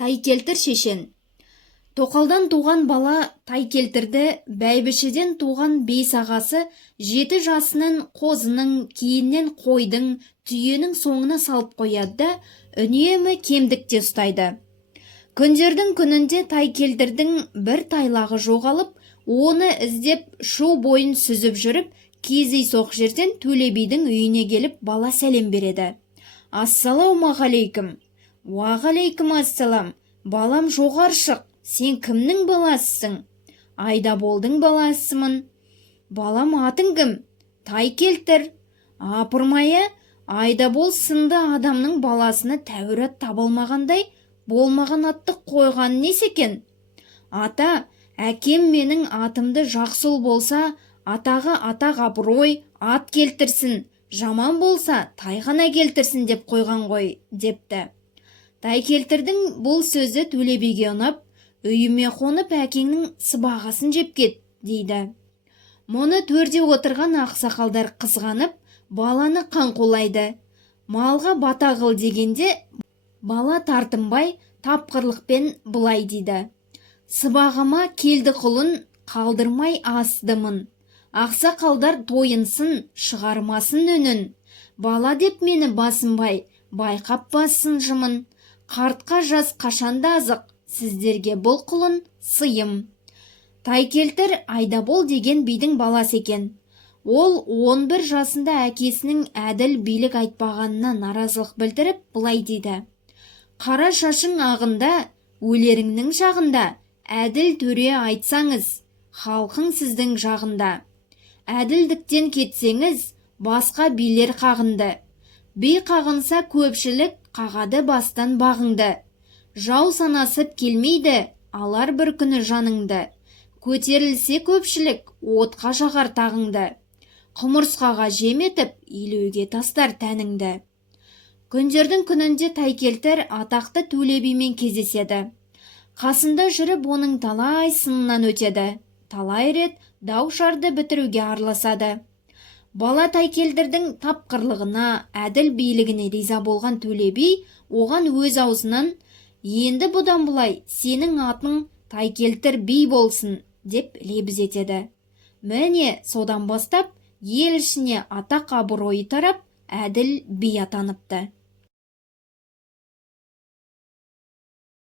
Тайкелтір шешен. Тоқалдан туған бала Тайкелтірді бәйбішеден туған бес ағасы 7 жасының қозының, кейіннен қойдың, түйенің соңына салып қояды да үнемі кемдікте ұстайды. Күндердің күнінде Тайкелтірдің бір тайлағы жоғалып, оны іздеп шу бойын сүзіп жүріп, кездейсоқ жерден Төле бидің үйіне келіп бала сәлем береді. Ассалаумағалейкум. Уағалейкум ассалам. Балам жоғар шық. Сен кімнің баласысың? Айдаболдың баласымын. Балам, атың кім? Тайкелтір. Апырмай-ай, Айдабол сынды адамның баласына Тәуірат табылмағандай, болмаған атты қойған несі екен? Ата, әкем менің атымды жақсыл болса, атаға атақ абырой, ат келтірсін, жаман болса, тайғана келтірсін деп қойған ғой, депті. Тайкелтірдің бұл сөзі Төле биге ұнап, үйіме қонып әкеңнің сыбағасын жеп кет, дейді. Мұны төрде отырған ақсақалдар қызғанып, баланы қаңқулайды. Малға бата қыл дегенде, бала тартынбай, тапқырлықпен былай дейді. Сыбағама келді құлын, қалдырмай асдымын. Ақсақалдар тойынсын, шығармасын үнін. Бала деп мені басынбай, байқап бассын жымын. Қартқа жас қашанда азық, сіздерге бұл құлын сыйым. Тайкелтір Айдабол деген бидің баласы екен. Ол 11 жасында әкесінің әділ билік айтпағанына наразылық білдіріп, былай дейді. Қара шашың ағында, өлеріңнің жағында, әділ төре айтсаңыз, халқың сіздің жағында. Әділдіктен кетсеңіз, басқа билер қағынды. Би қағынса көпшілік қағады бастан бағыңды. Жау санасып келмейді, алар бір күні жаныңды. Көтерілсе көпшілік, отқа жағар тағыңды. Құмырсқаға жем етіп, илеуге тастар тәніңді. Күндердің күнінде Тайкелтір атақты Төле бимен кездеседі. Қасында жүріп, оның талай сынынан өтеді. Талай рет дау шарды бітіруге араласады. Бала Тайкелтірдің тапқырлығына, әділ билігіне риза болған Төле би оған өз аузынан «Енді бұдан бұлай сенің атың Тайкелтір би болсын» деп лебіз етеді. Міне содан бастап ел ішіне атақ абыройы тарап, әділ би атаныпты.